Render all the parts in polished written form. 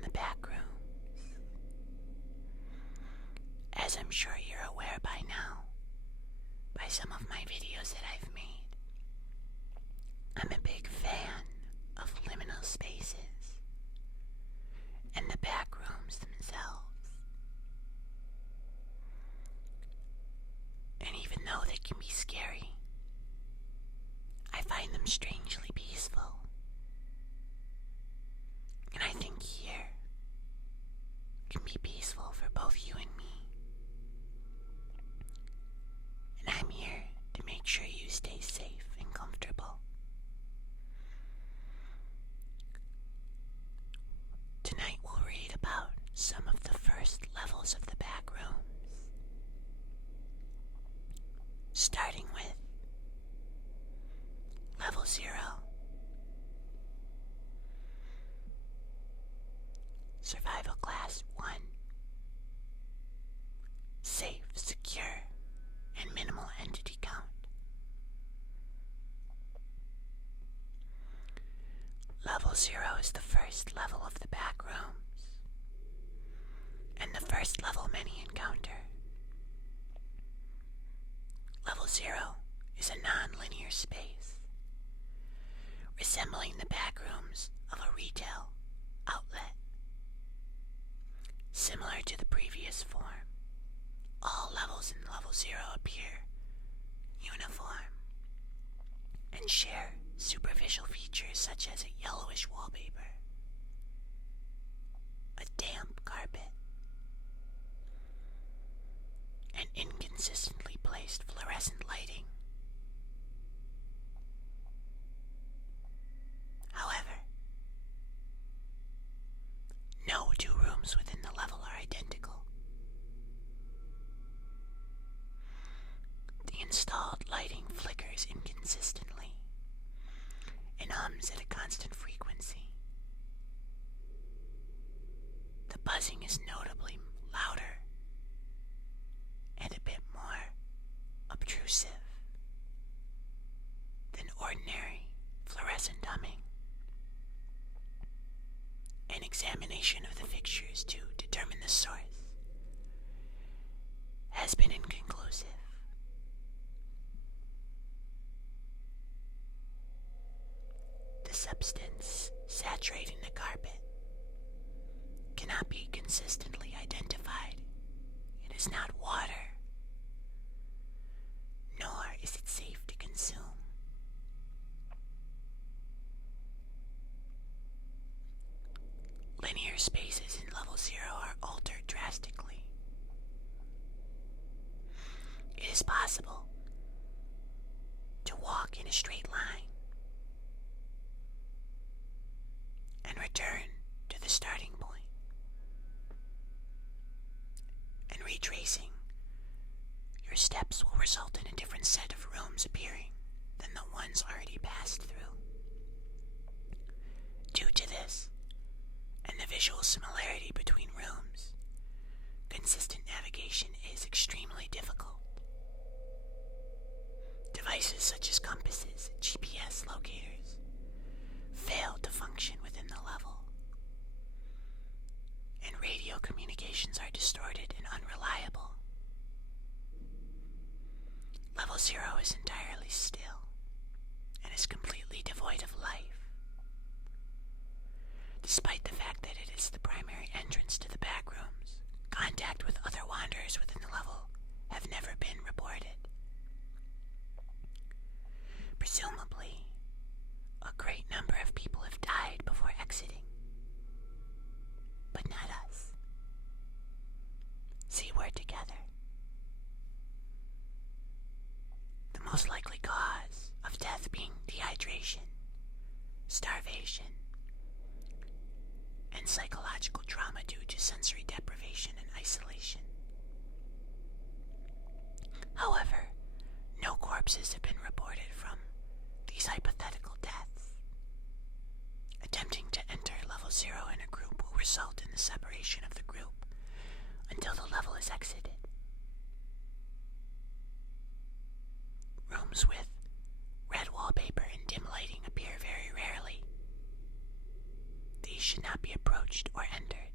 in the Backrooms. As I'm sure you're aware by now, by some of my videos that I've made, I'm a big fan of liminal spaces and the Backrooms themselves. And even though they can be scary, I find them strangely peaceful. And I think here can be peaceful for both you and me. And I'm here to make sure you stay safe and comfortable. Tonight we'll read about some of the first levels of the Backrooms, starting with Level 0. Survival Class 1. Safe, secure, and minimal entity count. Level 0 is the first level of the Backrooms, and the first level many encounter. Level 0 is a non-linear space, resembling the Backrooms of a retail outlet. Similar to the previous form, all levels in Level 0 appear uniform and share superficial features such as a yellowish wallpaper, a damp carpet, and inconsistently placed fluorescent lighting. However, no two rooms within the level are identical. The installed lighting flickers inconsistently and hums at a constant frequency. The buzzing is notably louder and a bit more obtrusive than ordinary fluorescent humming. An examination of the fixtures to determine the source has been inconclusive. The substance saturating the carpet cannot be consistently identified. It is not water, nor is it safe to consume. Linear spaces in Level 0 are altered drastically. It is possible to walk in a straight line and return to the starting point. And retracing your steps will result in a different set of rooms appearing than the ones already passed through. Due to this, and the visual similarity between rooms, consistent navigation is extremely difficult. Devices such as compasses and GPS locators fail to function within the level, and radio communications are distorted and unreliable. Level 0 is entirely still and is completely devoid of life. Despite the fact that it is the primary entrance to the Backrooms, contact with other wanderers within the level have never been reported. Presumably, a great number of people have died before exiting, but not us. See, we're together. The most likely cause of death being dehydration, starvation, and psychological trauma due to sensory deprivation and isolation. However, no corpses have been reported from these hypothetical deaths. Attempting to enter Level 0 in a group will result in the separation of the group until the level is exited. Rooms with red wallpaper and dim lighting appear very rarely. These should not be approached or entered.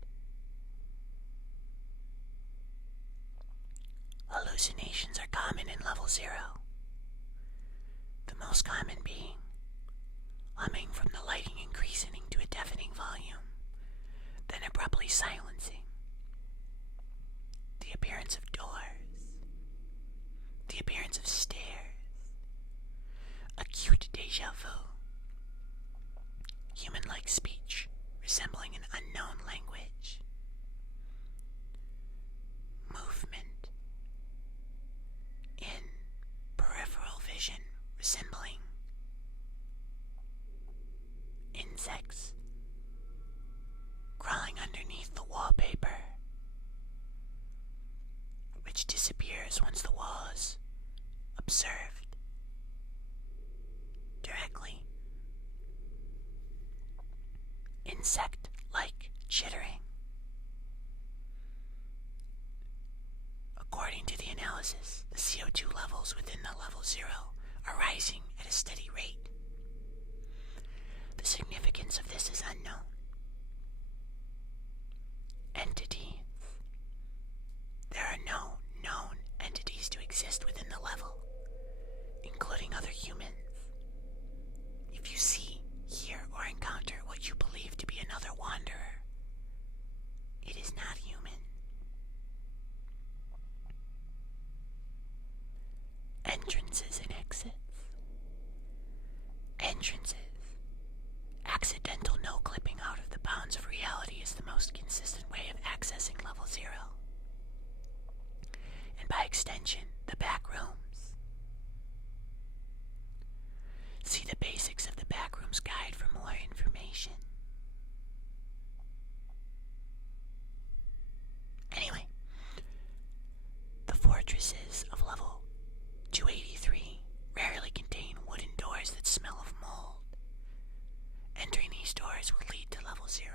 Hallucinations are common in level 0. The most common being humming from the lighting increasing to a deafening volume, then abruptly silencing. The appearance of doors. The appearance of stairs. Acute deja vu. Human-like speech resembling an unknown language. Movement in peripheral vision resembling insects crawling underneath the wallpaper, which disappears once the wall is observed directly. Insect-like chittering. According to the analysis, the CO2 levels within the level 0 are rising at a steady rate. The significance of this is unknown. Entities. There are no known entities to exist within the level, including other humans. If you see, hear, or encounter what you believe to be another wanderer, it is not human. Entrances and exits. Entrances. Accidental no-clipping out of the bounds of reality is the most consistent way of accessing level 0. And by extension, the Backrooms. See the basics of the Backrooms guide for more information. Anyway, the fortresses of level 283 rarely contain wooden doors that smell of mold. Entering these doors will lead to level 0.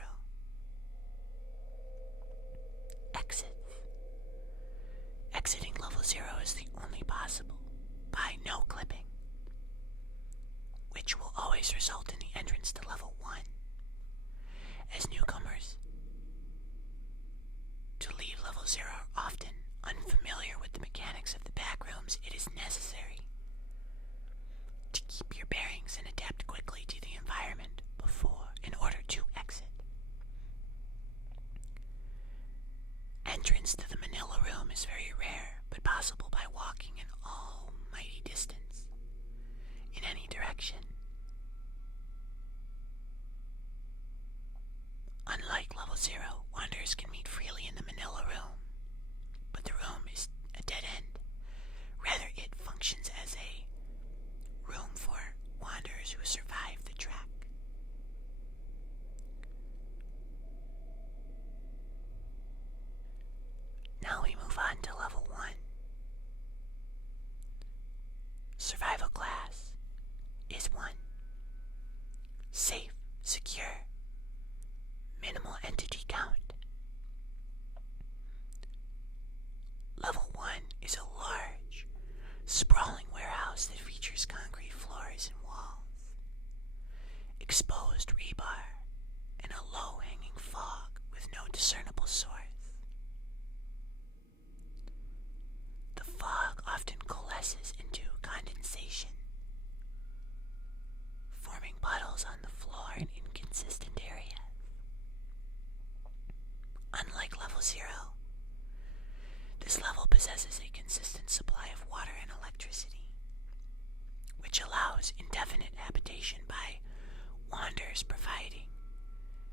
Exits. Exiting level 0 is the only possible by no clipping, which will always result in the entrance to level 1. As newcomers to leave level 0 are often unfamiliar with the mechanics of the Backrooms, it is necessary to keep your bearings and adapt quickly to the environment in order to exit. Entrance to the Manila room is very rare, but possible by walking an almighty distance in any direction. Unlike level 0, wanderers can meet freely in the Manila room, but the room is a dead end. Rather, it functions as a room for wanderers who survive the trek. Now we move on to level 1. Survival class is 1. Safe, secure, minimal entity count. Level 1 is a large, sprawling warehouse that features concrete floors and walls, exposed rebar, and a low-hanging fog with no discernible source. The fog often coalesces into condensation, forming puddles on the floor in inconsistent areas. Unlike level 0, this level possesses a consistent supply of water and electricity, which allows indefinite habitation by wanderers, providing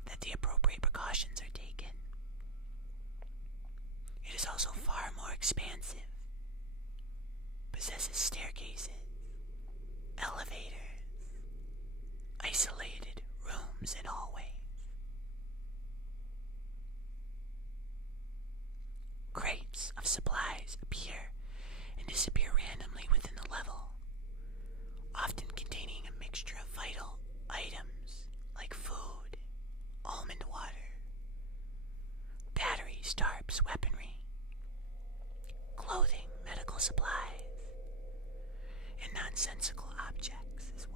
that the appropriate precautions are taken. It is also far more expansive, possesses staircases, elevators, isolated rooms and hallways. Crates of supplies appear and disappear randomly within the level, often containing a mixture of vital items like food, almond water, batteries, tarps, weaponry, clothing, medical supplies, and nonsensical objects as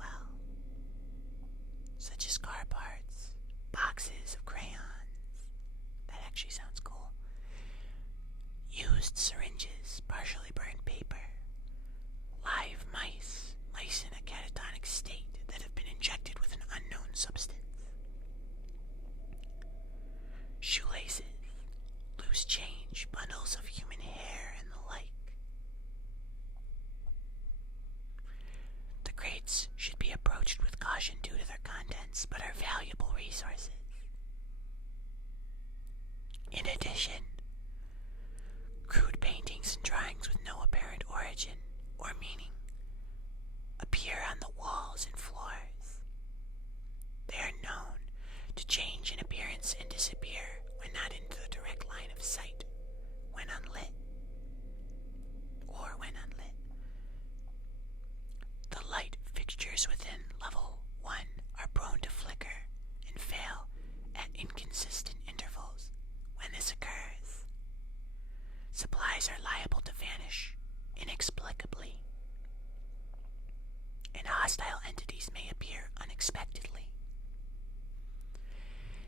unexpectedly.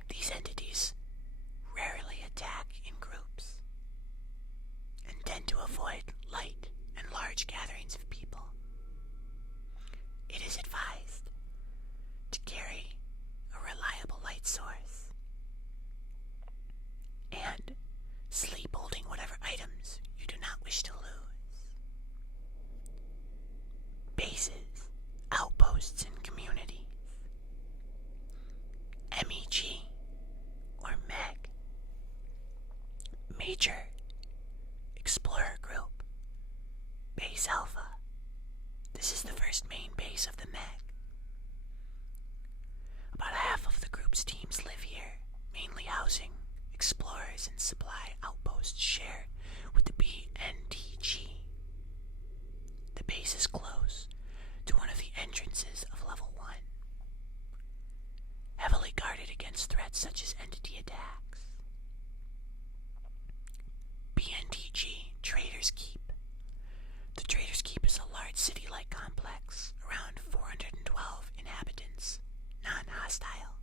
These entities rarely attack in groups and tend to avoid light and large gatherings of people. It is advised to carry a reliable light source and sleep holding whatever items you do not wish to lose. Bases, outposts, and communities. MEG or MEG. Major Explorer Group. Base Alpha. This is the first main base of the MEG. About half of the group's teams live here, mainly housing explorers and supply outposts share with the BNTG. The base is close to one of the entrances of Level 1, heavily guarded against threats such as entity attacks. BNTG Traders Keep. The Traders Keep is a large city-like complex, around 412 inhabitants, non-hostile.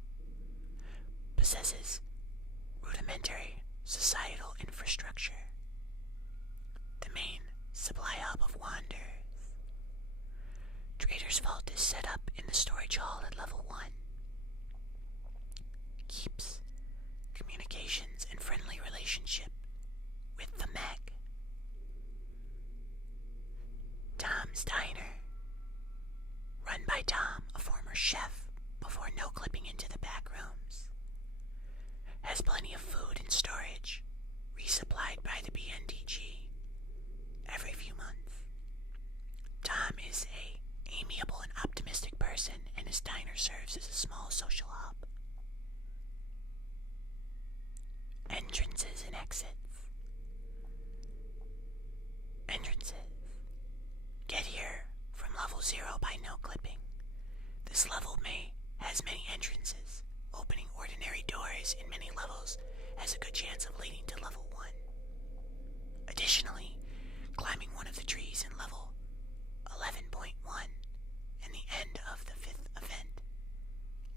Possesses rudimentary societal infrastructure. The main supply hub of Wanderers. Trader's Vault is set up in the storage hall at Level 1. Keeps communications and friendly relationship with the MEG. Tom's Diner. Run by Tom, a former chef, before no-clipping into the Backrooms. Has plenty of food and storage, resupplied by the BNDG every few months. Tom is a amiable and optimistic person, and his diner serves as a small social hub. Entrances and exits. Entrances. Get here from Level 0 by no-clipping. This level has many entrances. Opening ordinary doors in many levels has a good chance of leading to Level 1. Additionally, climbing one of the trees in Level 11.1 and the end of the 5th event,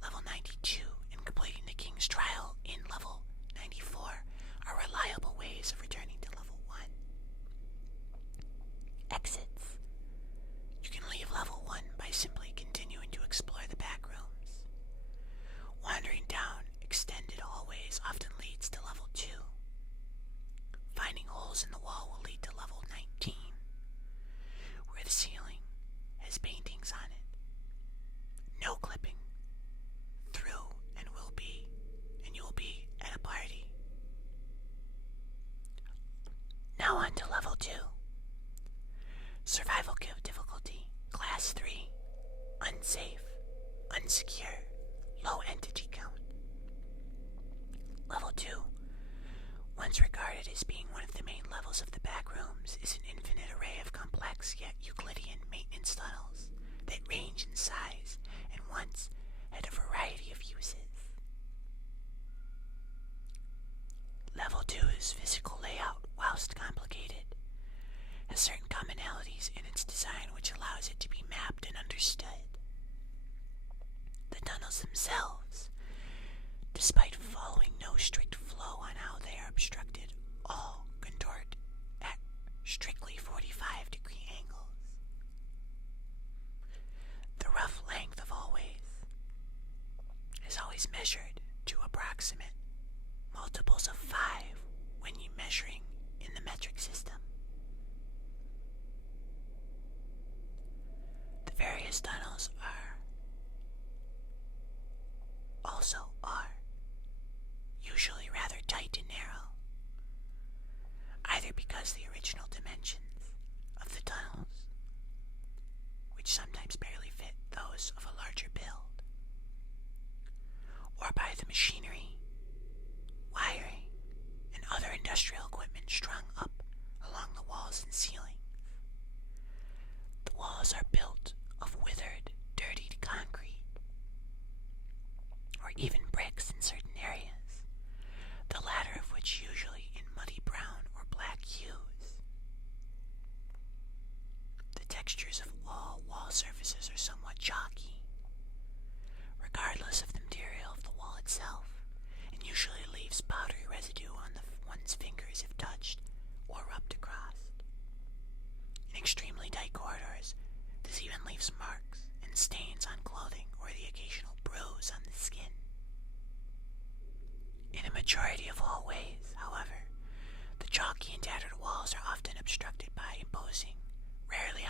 Level 92, and completing the King's Trial in Level 94 are reliable ways of returning to Level 1. Exits. You can leave Level 1 by simply continuing to explore the Backrooms. Wandering down extended hallways often leads to Level 2. Finding holes in the wall will lead to Level 19, where the ceiling has paintings on it. No clipping. Through and you will be at a party. Now on to Level 2. Survival difficulty, Class 3. Unsafe, unsecure, low entity count. Level 2, once regarded as being one of the main levels of the Backrooms, is an infinite array of complex yet Euclidean maintenance tunnels that range in size and once had a variety of uses. Level 2's physical layout, whilst complicated, has certain commonalities in its design which allows it to be mapped and understood. The tunnels themselves, despite following no strict flow on how they are obstructed, all contort at strictly 45-degree angles. The rough length of hallways is always measured to approximate multiples of 5 when you're measuring in the metric system. The various tunnels are usually rather tight and narrow, either because the original dimensions of the tunnels, which sometimes barely fit those of a larger build, or by the machinery, wiring, and other industrial equipment strung up along the walls and ceilings. The walls are built of withered, dirtied concrete, or even bricks in certain areas, the latter of which usually in muddy brown or black hues. The textures of all wall surfaces are somewhat chalky,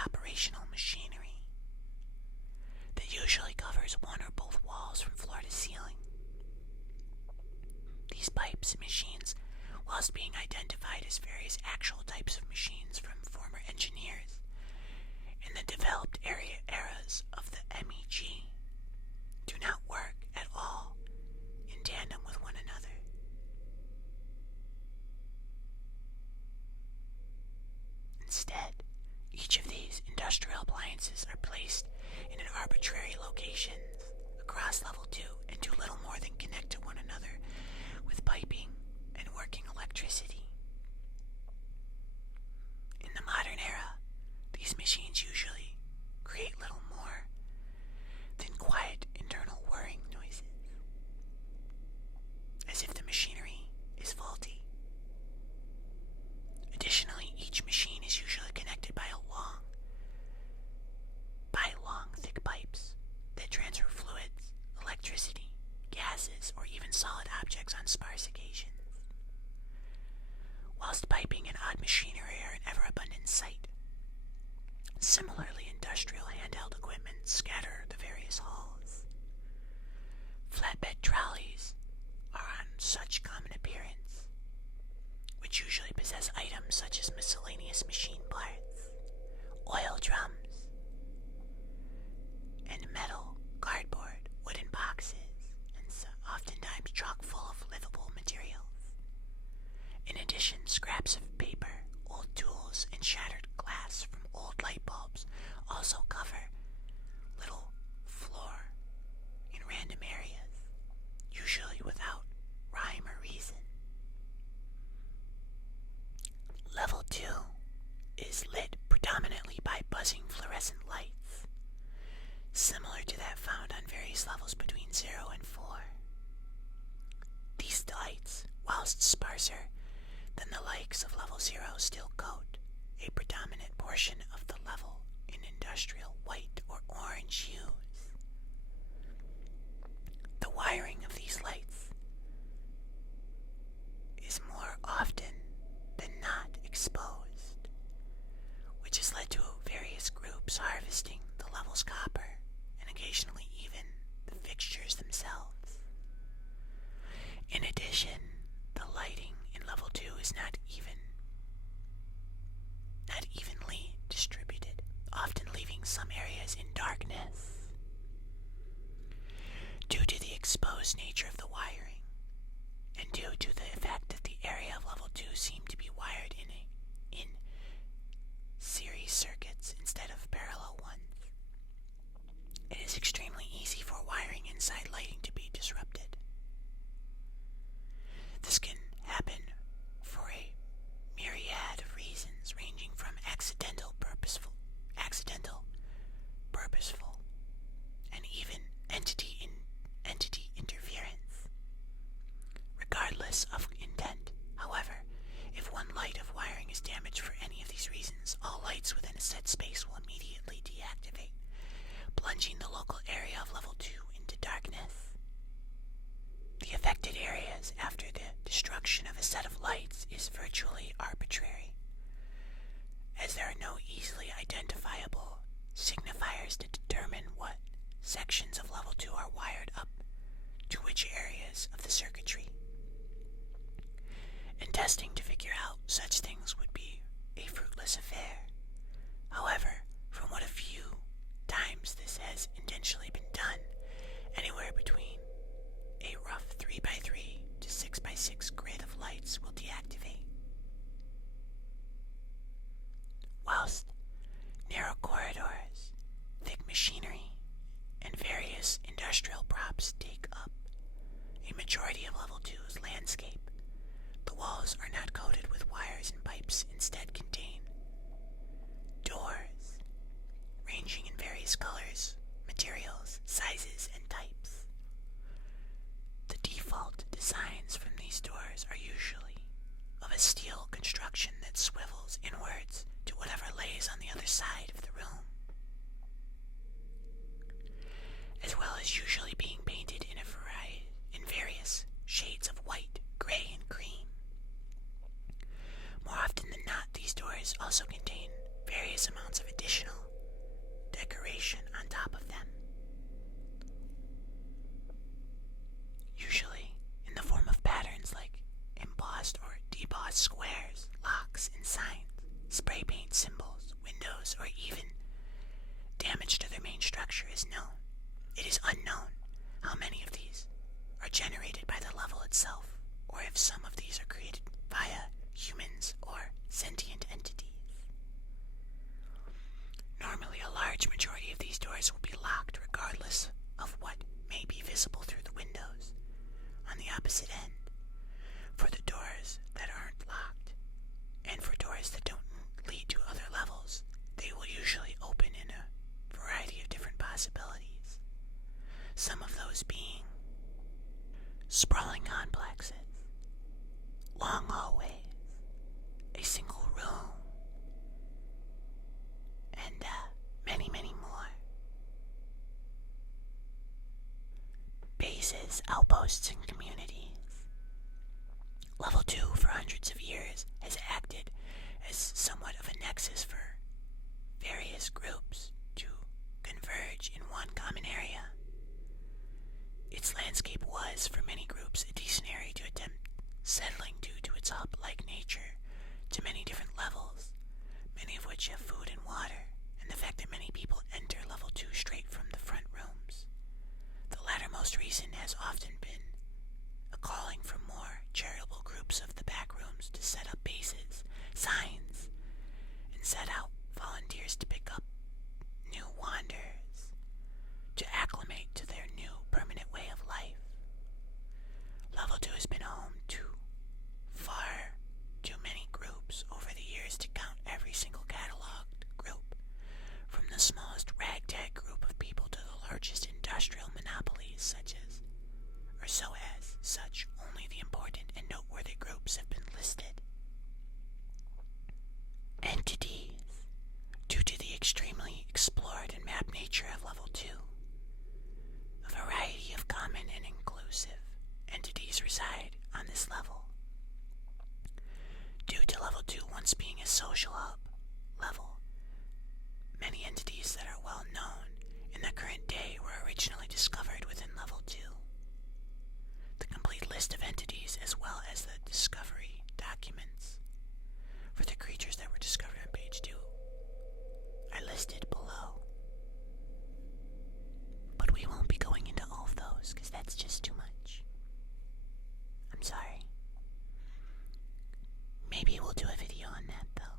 operational machinery that usually covers one or both walls from floor to ceiling. These pipes and machines, whilst being identified as various actual types of machines from former engineers in the developed eras of the MEG, do not work at all in tandem with one another. Instead, each of these industrial appliances are placed in an arbitrary locations across level 2 and do little more than connect to one another with piping and working electricity. In the modern era, these machines usually create little more than quiet internal whirring noises, as if the machinery is faulty. Additionally, each machine is usually connected by long, thick pipes that transfer fluids, electricity, gases, or even solid objects on sparse occasions. Whilst piping and odd machinery are an ever-abundant sight, similarly industrial handheld equipment scatter the various halls. Flatbed trolleys are on such common appearance, which usually possess items such as miscellaneous machine parts, oil drums, and metal, cardboard, wooden boxes, and oftentimes chock full of livable materials. In addition, scraps of paper, old tools, and shattered glass from old light bulbs also cover little floor in random areas, usually without rhyme or reason. Level 2 is lit predominantly by buzzing fluorescent lights, similar to that found on various levels between 0 and 4. These lights, whilst sparser than the likes of level 0, still coat a predominant portion of the level in industrial white or orange hues. The wiring of these lights is more often than not exposed, which has led to various groups harvesting the level's copper and occasionally even the fixtures themselves. In addition, the lighting in level 2 is not evenly distributed, often leaving some areas in darkness. Due to the exposed nature of the wiring, and due to the fact that the area of level 2 seemed to be wired in series circuits instead of parallel ones, it is extremely easy for wiring inside lighting to be disrupted. This can happen for a myriad of reasons, ranging from accidental, purposeful, and even entity interference. Regardless of intent, however, if one light of wiring is damaged for any of these reasons, all lights within a set space will immediately deactivate, plunging the local area of level 2 into darkness. The affected areas after the destruction of a set of lights is virtually arbitrary, as there are no easily identifiable signifiers to determine what sections of level 2 are wired up to which areas of the circuitry. And testing to figure out such things would be a fruitless affair. However, from what a few times this has intentionally been done, anywhere between a rough 3x3 to 6x6 grid of lights will deactivate. Whilst narrow corridors, thick machinery, and various industrial props take up a majority of level 2's landscape, the walls are not coated with wires and pipes, instead contain doors, ranging in various colors, materials, sizes, and types. The default designs from these doors are usually of a steel construction that swivels inwards to whatever lays on the other side of the room, as well as usually being painted in various shades of white, gray, and cream. More often than not, these doors also contain various amounts of additional of what may be visible through the windows on the opposite end, for the doors that aren't locked, and for doors that don't lead to other levels. They will usually open in a variety of different possibilities, some of those being sprawling complexes, long hallways, a single room, and many, many more. Bases, outposts, and communities. Level 2, for hundreds of years, has acted as somewhat of a nexus for various groups to converge in one common area. Its landscape was, for many groups, a decent area to attempt settling due to its hub-like nature to many different levels, many of which have food and water, and the fact that many people enter level 2 straight from the front rooms. The latter, most recent, has often been a calling for more charitable groups of the Backrooms to set up bases, signs, and set out volunteers to pick up new wanderers, to acclimate to their new permanent way of life. Level 2 has been home to far too many groups over the years to count every single cataloged group, from the smallest ragtag group of people to the largest industrial monopolies such only the important and noteworthy groups have been listed. Entities. Due to the extremely explored and mapped nature of level 2, a variety of common and inclusive entities reside on this level. Due to level 2 once being a social hub level, many entities that are well known in the current day were originally discovered within level 2. The complete list of entities, as well as the discovery documents for the creatures that were discovered on page 2, are listed below. But we won't be going into all of those, because that's just too much. I'm sorry. Maybe we'll do a video on that, though.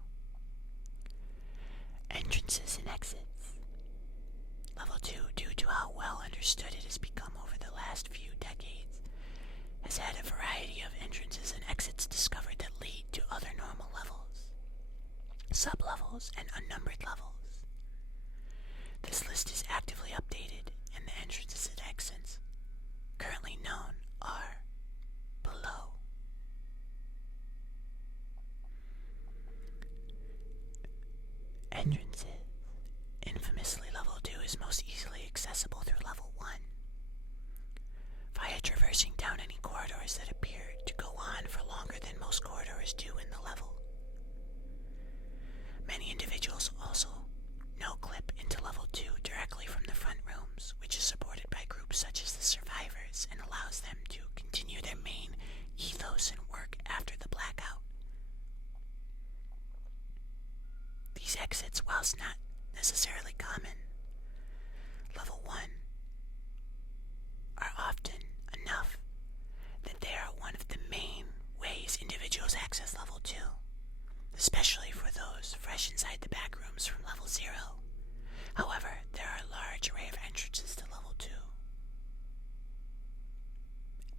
Entrances and exits. Level 2, due to how well understood it has become over the last few decades, has had a variety of entrances and exits discovered that lead to other normal levels, sub-levels, and unnumbered levels. This list is actively updated, and the entrances and exits currently known are below. Entrances. Infamously, level 2 is most easily accessible through level 1, via traversing down any corridors that appear to go on for longer than most corridors do in the level. Many individuals also no-clip into level 2 directly from the front rooms, which is supported by groups such as the Survivors and allows them to continue their main ethos and work after the blackout. These exits, whilst not necessarily common, level 1, are often enough that they are one of the main ways individuals access level 2, especially for those fresh inside the Backrooms from level 0. However, there are a large array of entrances to level 2.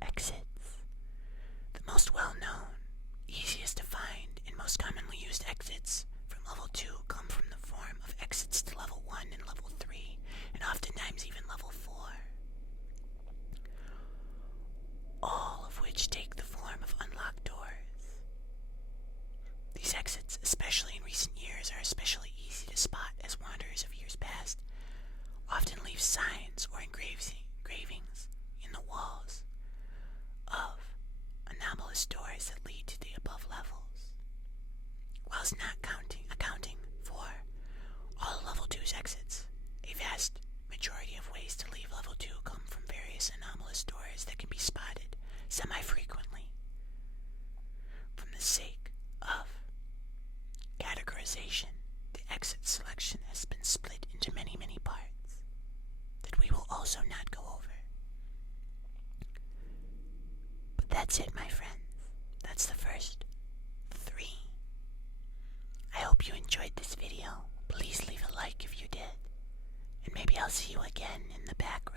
Exits. The most well-known, easiest to find, and most commonly used exits from level 2 come from the form of exits to level 1 and level 3, and oftentimes even level 4. All of which take the form of unlocked doors. These exits, especially in recent years, are especially easy to spot as wanderers of years past often leave signs or engravings in the walls of anomalous doors that lead to the above levels. Whilst not accounting for all level 2's exits, a vast majority of ways to leave level 2 come from various anomalous doors that can be spotted semi-frequently. For the sake of categorization, the exit selection has been split into many, many parts that we will also not go over. But that's it, my friends. That's the first 3. I hope you enjoyed this video. Please leave a like if you did, and maybe I'll see you again in the background.